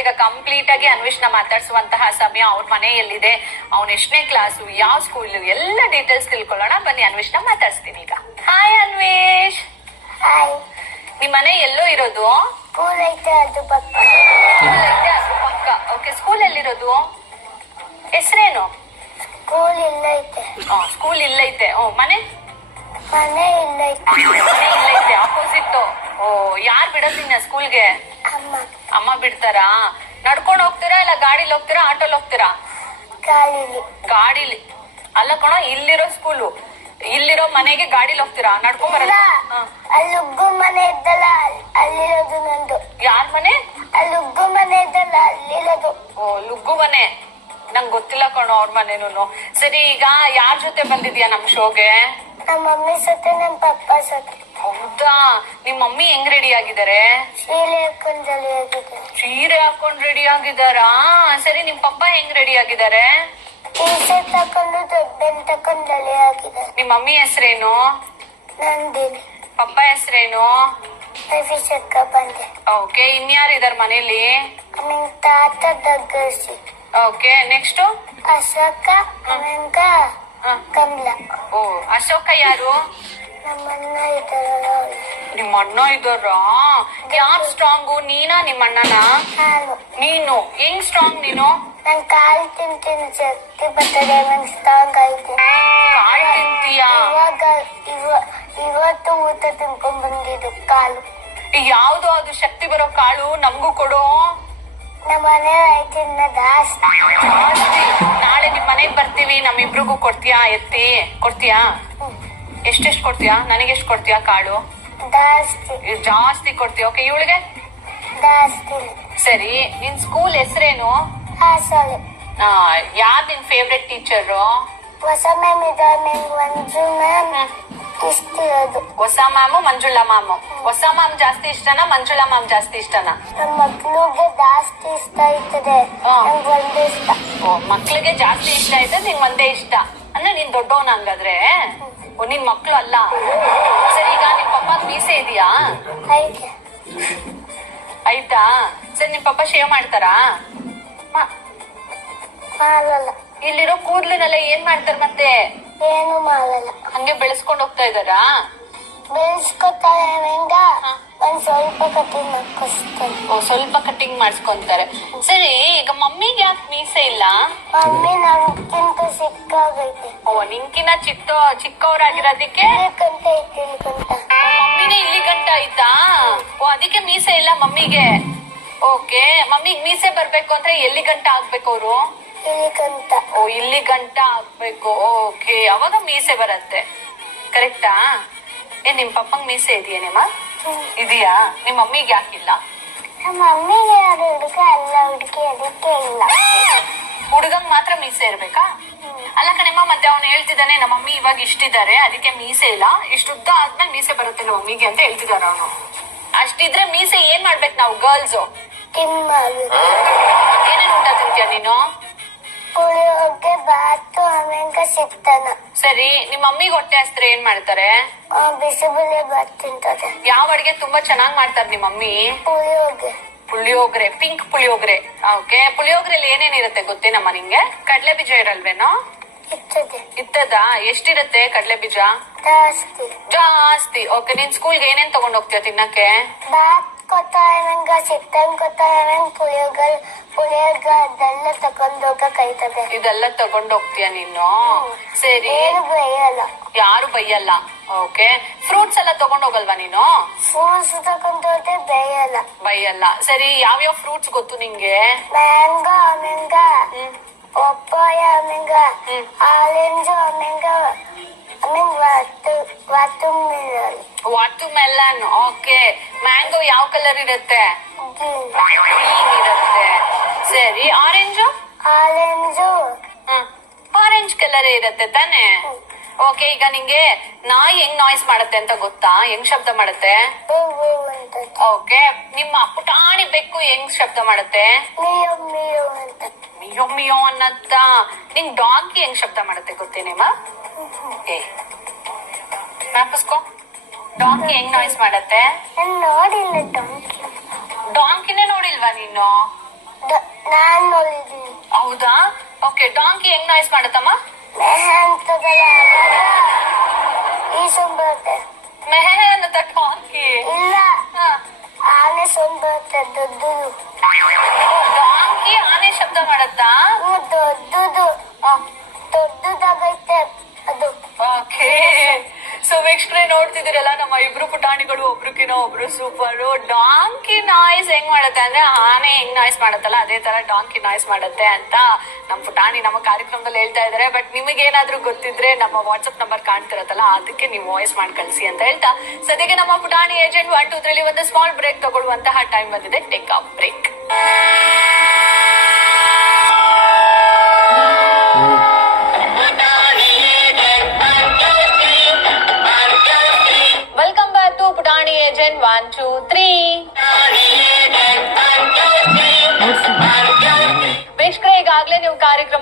ಈಗ ಕಂಪ್ಲೀಟ್ ಆಗಿ ಅನ್ವೇಷಣ ಮಾತಾಡ್ಸುವಂತಹ ಸಮಯ. ಅವ್ರ ಮನೆ ಎಲ್ಲಿದೆ, ಅವ್ನ ಎಷ್ಟನೇ ಕ್ಲಾಸು, ಯಾವ ಸ್ಕೂಲ್, ಎಲ್ಲ ಡೀಟೇಲ್ಸ್ ತಿಳ್ಕೊಳ್ಳೋಣ ಬನ್ನಿ. ಅನ್ವೇಷಣ ಮಾತಾಡ್ಸ್ತೀನಿ ಈಗ. ಹಾಯ್ ಅನ್ವೇಶ್. ನಿಮ್ ಮನೆ ಎಲ್ಲೋ ಇರೋದು? ಸ್ಕೂಲ್ ಐತೆ ಅದು ಪಕ್ಕ. ಓಕೆ, ಸ್ಕೂಲ್ ಎಲ್ಲಿರೋದು? ಹೆಸರೇನು? ಸ್ಕೂಲ್ ಇಲ್ಲೈತೆ. ಸ್ಕೂಲ್ ಇಲ್ಲೈತೆ. ಮನೆ ಮನೆ ಇಲ್ಲೈತೆ. ಮನೆ ಇಲ್ಲೈತೆ, ಆಪೋಸಿಟ್. ಯಾರ್ ಬಿಡೋದ್ ನಿನ್ನ ಸ್ಕೂಲ್ಗೆ? ಅಮ್ಮ. ಅಮ್ಮ ಬಿಡ್ತಾರಾ? ನಡ್ಕೊಂಡ್ ಹೋಗ್ತೀರಾ ಇಲ್ಲ ಗಾಡಿಲಿ ಹೋಗ್ತೀರಾ, ಆಟೋಲ್ ಹೋಗ್ತೀರಾ? ಗಾಡಿಲಿ ಅಲ್ಲ ಕಣೋ, ಇಲ್ಲಿರೋ ಸ್ಕೂಲು, ಇಲ್ಲಿರೋ ಮನೆಗೆ ಗಾಡಿಲಿ ಹೋಗ್ತೀರಾ? ನಡ್ಕೊಂಡ್ ಬರಲ್ಲ? ಅಲ್ಲಿ ಉಗ್ಗು ಮನೆ ಇದ್ದಲ್ಲ, ಅಲ್ಲಿರೋದು ನಂದು. ಯಾರ್ ಮನೆ? ಅಲ್ಲಿ ಉಗ್ಗು ಮನೆ ಇದ್ದಲ್ಲ, ಅಲ್ಲಿರೋದು. ಲುಗ್ಗು ಮನೆ. ನಂಗ್ ಗೊತ್ತಿಲ್ಲ ಕಣೋ ಅವ್ರ ಮನೆನೂ. ಸರಿ, ಈಗ ಯಾರ್ ಜೊತೆ ಬಂದಿದ್ಯಾ ನಮ್ ಶೋಗೆ? ನಮ್ಮ ಮಮ್ಮಿ ಸೊತೆ, ನಮ್ ಪಪ್ಪ ಸೊತೆ. ಹೌದಾ? ನಿಮ್ ಮಮ್ಮಿ ಹೆಂಗ್ ರೆಡಿ ಆಗಿದ್ದಾರೆ? ಸೀರೆ ಹಾಕೊಂಡ್ ರೆಡಿ ಆಗಿದ್ದಾರೆ. ಸೀರೆ ಹಾಕೊಂಡ್ ರೆಡಿ ಆಗಿದಾರಾ? ಸರಿ, ನಿಮ್ ಪಪ್ಪ ಹೆಂಗ್ ರೆಡಿ ಆಗಿದ್ದಾರೆ? ಟೀ ಶರ್ಟ್ ಹಾಕೊಂಡು ದೊಡ್ಡ ತಕೊಂಡ್ ರೆಡಿ ಆಗಿದ್ದಾರೆ. ನಿಮ್ ಮಮ್ಮಿ ಹೆಸರೇನು? ನಂದಿನಿ. ಪಪ್ಪ ಹೆಸರೇನು? ರವಿಶಂಕರ್ ಬಂದೆ. ಓಕೆ, ಇನ್ಯಾರಿದಾರ ಮನೇಲಿ? ನಿಮ್ ತಾತ ದಗ್ಗರ್ಸಿ. Okay, next? ಅಶೋಕ, ಅಮೆಂಗ, ಕಮಲ. ಅಶೋಕ ಯಾರು? ನಮ್ಮ ಅಣ್ಣ ಇದ್ದಾರಲ್ಲ. ನಿಮ್ಮ ಅಣ್ಣ ಇದ್ದಾರ? ಯಾರ್ ಸ್ಟ್ರಾಂಗು, ನೀನಾ ನಿಮ್ಮ ಅಣ್ಣನ? ನಾನು. ನೀನು ಹೆಂಗ್ ಸ್ಟ್ರಾಂಗ್ ನೀನು? ನನ್ ಕಾಲ್ ತಿಂತೀನಿ, ಶಕ್ತಿ ಬರ್ತದೆ, ನನ್ ಸ್ಟ್ರಾಂಗ್ ಆಯ್ತೀನಿ. ಕಾಲ್ ತಿಂತೀಯಾ? ಇವತ್ತು ಊಟ ತಿನ್ಕೊಂಡ್ ಬಂದಿದ್ದು ಕಾಲು. ಯಾವ್ದು ಅದು ಶಕ್ತಿ ಬರೋ ಕಾಳು? ನಮ್ಗೂ ಕೊಡು. ನಮ್ಮ ಮನೆ ಐತಿ ಜಾಸ್ತಿ. ನಾಳೆ ನಿಮ್ ಮನೆಗ್ ಬರ್ತೀವಿ, ನಮ್ಮಿಬ್ರಿಗೂ ಕೊಡ್ತೀಯಾ? ಎತ್ತಿ ಕೊಡ್ತೀಯಾ? ಎಷ್ಟೆಷ್ಟು ಕೊಡ್ತೀಯಾ? ನನಗೆಷ್ಟು ಕೊಡ್ತೀಯಾ ಕಾಳು? ಜಾಸ್ತಿ ಕೊಡ್ತೀಯ. ಓಕೆ, ಇವಳಿಗೆ ಜಾಸ್ತಿ. ಸರಿ, ನಿನ್ ಸ್ಕೂಲ್ ಹೆಸರೇನು? ಹಾಸನ. ಯಾರ್ ನಿನ್ ಫೇವ್ರೆಟ್ ಟೀಚರು? ಹೊಸ ಮ್ಯಾಮ್ ಇದ್ದಾರೆ, ಮಂಜು ಮ್ಯಾಮ್ ಇಷ್ಟ ಇರೋದು. ಹೊಸ ಮ್ಯಾಮು, ಮಂಜುಳಾ ಮ್ಯಾಮು. ಹೊಸ ಮ್ಯಾಮ್ ಜಾಸ್ತಿ ಇಷ್ಟನಾ, ಮಂಜುಳಾ ಮ್ಯಾಮ್ ಜಾಸ್ತಿ ಇಷ್ಟನಾ? ನಮ್ಮ ಮಕ್ಳಿಗೆ ಜಾಸ್ತಿ ಇಷ್ಟ ಆಯ್ತದೆ, ನಂಗೆ ಒಂದೇ ಇಷ್ಟ. ಮಕ್ಳಿಗೆ ಜಾಸ್ತಿ ಇಷ್ಟ ಆಯ್ತದೆ, ನಿಂಗ್ ಒಂದೇ ಇಷ್ಟ ಅಂದ್ರೆ ನೀನ್ ದೊಡ್ಡವನ ಹಂಗಾದ್ರೆ? ನಿನ್ ಮಕ್ಳು ಅಲ್ಲ. ಸರಿ, ಈಗ ನಿಮ್ ಪಪ್ಪ ಮೀಸೆ ಇದೆಯಾ? ಐತೆ. ಆಯ್ತಾ? ಸರಿ, ನಿಮ್ ಪಪ್ಪ ಶೇವ್ ಮಾಡ್ತಾರಾ? ಮಾಡಲ್ಲ. ಇಲ್ಲಿರೋ ಕೂದ್ಲಿನೆಲ್ಲ ಏನ್ ಮಾಡ್ತಾರ ಮತ್ತೆ? ಏನು ಮಾಡಲ್ಲ. ಹಂಗೆ ಬೆಳೆಸ್ಕೊಂಡ್ ಹೋಗ್ತಾ ಇದಾರಾ? ಬೆಳೆಸ್ಕೊತಾರೆ. ಒಂದ್ ಸ್ವಲ್ಪ ಕಟಿಂಗ್ ಮಾಡ್ಕೊಸ್ತಾರೆ. ಸ್ವಲ್ಪ ಕಟಿಂಗ್ ಮಾಡಿಸ್ಕೊಂತಾರೆ. ಸರಿ, ಈಗ ಮಮ್ಮಿಗೆ ಯಾಕೆ ಮೀಸೆ ಇಲ್ಲ? ಮಮ್ಮಿ ನಮ್ಗಿಂತ ಸಿಕ್ಕಾಗೈತೆ. ನಿನ್ಕಿನ ಚಿಕ್ಕವರಾಗಿರೋದಕ್ಕೆ ಮಮ್ಮಿನೇ ಇಲ್ಲಿ ಗಂಟ ಆಯ್ತಾ? ಅದಕ್ಕೆ ಮೀಸೆ ಇಲ್ಲ ಮಮ್ಮಿಗೆ. ಓಕೆ, ಮಮ್ಮಿಗ್ ಮೀಸೆ ಬರ್ಬೇಕು ಅಂದ್ರೆ ಎಲ್ಲಿ ಗಂಟ ಆಗ್ಬೇಕು ಅವ್ರು? ಇಲ್ಲಿ ಗಂಟ ಆಗ್ಬೇಕು. ಓಕೆ, ಅವಾಗ ಮೀಸೆ ಬರತ್ತೆ. ಕರೆಕ್ಟಾ? ನಿಮ್ ಪಪ್ಪಂಗ್ ಮೀಸೆ ಇದೆಯೇನೇಮ್ಮ? ಇದೆಯಾ? ನಿಮ್ ಮಮ್ಮಿಗೆ ಯಾಕಿಲ್ಲ? ನಮ್ಮ ಮಮ್ಮಿಗೆ ಅದು ಹುಡುಗ ಅಲ್ಲ, ಹುಡುಗಿ, ಅದಕ್ಕೆ ಇಲ್ಲ. ಹುಡುಗಂಗ್ ಮಾತ್ರ ಮೀಸೆ ಇರ್ಬೇಕಾ? ಅಲ್ಲ ಕಣಮ್ಮ, ಮತ್ತೆ ಅವ್ನು ಹೇಳ್ತಿದ್ದಾನೆ ನಮ್ಮ ಮಮ್ಮಿ ಇವಾಗ ಇಷ್ಟಿದ್ದಾರೆ ಅದಕ್ಕೆ ಮೀಸೆ ಇಲ್ಲ, ಇಷ್ಟುದ್ದ ಆದ್ಮೇಲೆ ಮೀಸೆ ಬರುತ್ತೆ ನಮ್ಮ ಮಮ್ಮಿಗೆ ಅಂತ ಹೇಳ್ತಿದಾರ ಅವನು. ಅಷ್ಟಿದ್ರೆ ಮೀಸೆ ಏನ್ ಮಾಡ್ಬೇಕು ನಾವು ಗರ್ಲ್ಸ್? ಏನೇನ್ ಊಟ ತಿಂತೀಯ ನೀನು? ಪುಳಿಯೋಗರೆ, ಬಾತು, ಆಮೇಲೆ ಸಿಗ್ತಾನ. ಸರಿ, ನಿಮ್ ಮಮ್ಮಿಗೆ ಹೊಟ್ಟೆ ಹಸ್ದ್ರೆ ಏನ್ ಮಾಡ್ತಾರೆ? ಬಿಸಿಬೇಳೆ ಬಾತ್ ತಿಂತಾರೆ. ಯಾವ ಅಡ್ಗೆ ತುಂಬಾ ಚೆನ್ನಾಗ್ ಮಾಡ್ತಾರೆ ನಿಮ್ mummy? Puliyogare, pink puliyogare. Okay, ಪುಳಿಯೋಗರೆಲಿ ಏನೇನಿರುತ್ತೆ ಗೊತ್ತೇನಮ್ಮ ನಿಂಗೆ? ಕಡ್ಲೆ ಬೀಜ ಇರಲ್ವೇನೋ? ಇರ್ತದ? ಎಷ್ಟಿರುತ್ತೆ ಕಡ್ಲೆ ಬೀಜ? ಜಾಸ್ತಿ. ಓಕೆ, ನಿನ್ ಸ್ಕೂಲ್ಗೆ ಏನೇನ್ ತಗೊಂಡ್ ಹೋಗ್ತೀಯ ತಿನ್ನಕ್ಕೆ? ಬಾತ್ ಕೊಟ್ಟಾರೆ, ನಂಗೆ ಚಿಕನ್ ಕೊಟ್ಟಾರೆ, ಪುಳಿಯೋಗರೆ ಅದೆಲ್ಲ ತಗೊಂಡ್ ಹೋಗಕ್ಕಾಯ್ತದೆ. ಇದೆಲ್ಲ ತಗೊಂಡ್ ಹೋಗ್ತೀಯ ನೀನು? ಸರಿ, ಬೈಯಲ್ಲ. ಯಾರು ಬೈಯಲ್ಲ. ಓಕೆ, ಫ್ರೂಟ್ಸ್ ಎಲ್ಲ ತಗೊಂಡ್ ಹೋಗಲ್ವಾ ನೀನು? ಫ್ರೂಟ್ಸ್ ತಗೊಂಡ್ ಹೋದ್ರೆ ಬೈಯಲ್ಲ. ಸರಿ, ಯಾವ್ಯಾವ ಫ್ರೂಟ್ಸ್ ಗೊತ್ತು ನಿಂಗೆ? ಮ್ಯಾಂಗೋ, ಆಮೇಂಗ, ಪಪ್ಪಾಯ, ಆಮೇಂಗ, ಆರೆಂಜ್, ಆಮೇಂಗ, ವಾಟರ್ ಮೆಲನ್. ಓಕೆ, ಮ್ಯಾಂಗೋ ಯಾವ ಕಲರ್ ಇರುತ್ತೆ? ಗ್ರೀನ್ ಇರುತ್ತೆ. ಸರಿ, ಆರೆಂಜು? ಆರೆಂಜ್ ಕಲರ್ ಇರುತ್ತೆ ತಾನೆ? ಓಕೆ, ಈಗ ನಿಂಗೆ ನಾಯಿ ಹೆಂಗ್ ನಾಯ್ಸ್ ಮಾಡತ್ತೆ ಅಂತ ಗೊತ್ತಾ? ಹೆಂಗ್ ಶಬ್ದ ಮಾಡತ್ತೆ? ಓಕೆ, ನಿಮ್ಮ ಪುಟಾಣಿ ಬೆಕ್ಕು ಹೆಂಗ್ ಶಬ್ದ ಮಾಡತ್ತೆ? ಮಿಯೋ ಮಿಯೋ ಅನ್ನತ್ತ. ನಿಂಗ್ ಡಾಂಕಿ ಹೆಂಗ್ ಶಬ್ದ ಮಾಡತ್ತೆ ಗೊತ್ತೇನೇಮ್ಮ? ಜ್ಞಾಪಿಸ್ಕೊ, ಡಾಂಕಿ ಹೆಂಗ್ ನಾಯ್ಸ್ ಮಾಡತ್ತೆ? ನೋಡಿಲ್ಲ. ಡಾಂಕಿನೇ ನೋಡಿಲ್ವಾ ನೀನು? ನಾನ್ ನೋಡಿದೀನಿ. ಹೌದಾ? ಓಕೆ, ಡಾಂಕಿ ಹೆಂಗ್ ನಾಯ್ಸ್ ಮಾಡತ್ತಮ್ಮ? ಮೆಹೆ ಅಂತದಲ್ಲ, ಈ ಸೌಂಡ್ ಬರುತ್ತೆ. ಮೆಹೆ ಅನ್ನತ್ತ ಡಾಂಕಿ? ಇಲ್ಲ, ಆನೆ ಸೌಂಡ್ ಬರುತ್ತೆ ದೊಡ್ಡದು. ಡಾಂಕಿ ಆನೆ ಶಬ್ದ ಮಾಡತ್ತಾ? ದೊಡ್ಡದು ದೊಡ್ಡದಾಗೈತೆ ಅದು. ಓಕೆ, ಸೊ ವೀಕ್ಷಕರೇ ನೋಡ್ತಿದ್ದೀರಲ್ಲ, ನಮ್ಮ ಇಬ್ರು ಪುಟಾಣಿಗಳು ಒಬ್ರುಕಿನ ಒಬ್ರು ಸೂಪರ್. ಡಾಂಕಿ ನಾಯ್ಸ್ ಹೆಂಗ್ ಮಾಡತ್ತೆ ಅಂದ್ರೆ, ಆನೆ ಹೆಂಗ್ ನಾಯ್ಸ್ ಮಾಡತ್ತಲ್ಲ ಅದೇ ತರ ಡಾಂಕಿ ನಾಯ್ಸ್ ಮಾಡತ್ತೆ ಅಂತ ನಮ್ ಪುಟಾಣಿ ನಮ್ಮ ಕಾರ್ಯಕ್ರಮದಲ್ಲಿ ಹೇಳ್ತಾ ಇದಾರೆ. ಬಟ್ ನಿಮಗೆ ಏನಾದ್ರೂ ಗೊತ್ತಿದ್ರೆ ನಮ್ಮ ವಾಟ್ಸ್ಆಪ್ ನಂಬರ್ ಕಾಣ್ತಿರತ್ತಲ್ಲ, ಅದಕ್ಕೆ ನೀವು ವಾಯ್ಸ್ ಮಾಡಿ ಕಳಿಸಿ ಅಂತ ಹೇಳ್ತಾ, ಸದ್ಯಕ್ಕೆ ನಮ್ಮ ಪುಟಾಣಿ ಏಜೆಂಟ್ 1, 2, 3 ಒಂದು ಸ್ಮಾಲ್ ಬ್ರೇಕ್ ತಗೊಳ್ಳುವಂತಹ ಟೈಮ್ ಬಂದಿದೆ. Take a break. Welcome back to Putani agent 1, 2, 3. ವೀಕ್ಷಕರೇ, ಈಗಾಗಲೇ ನೀವು ಕಾರ್ಯಕ್ರಮ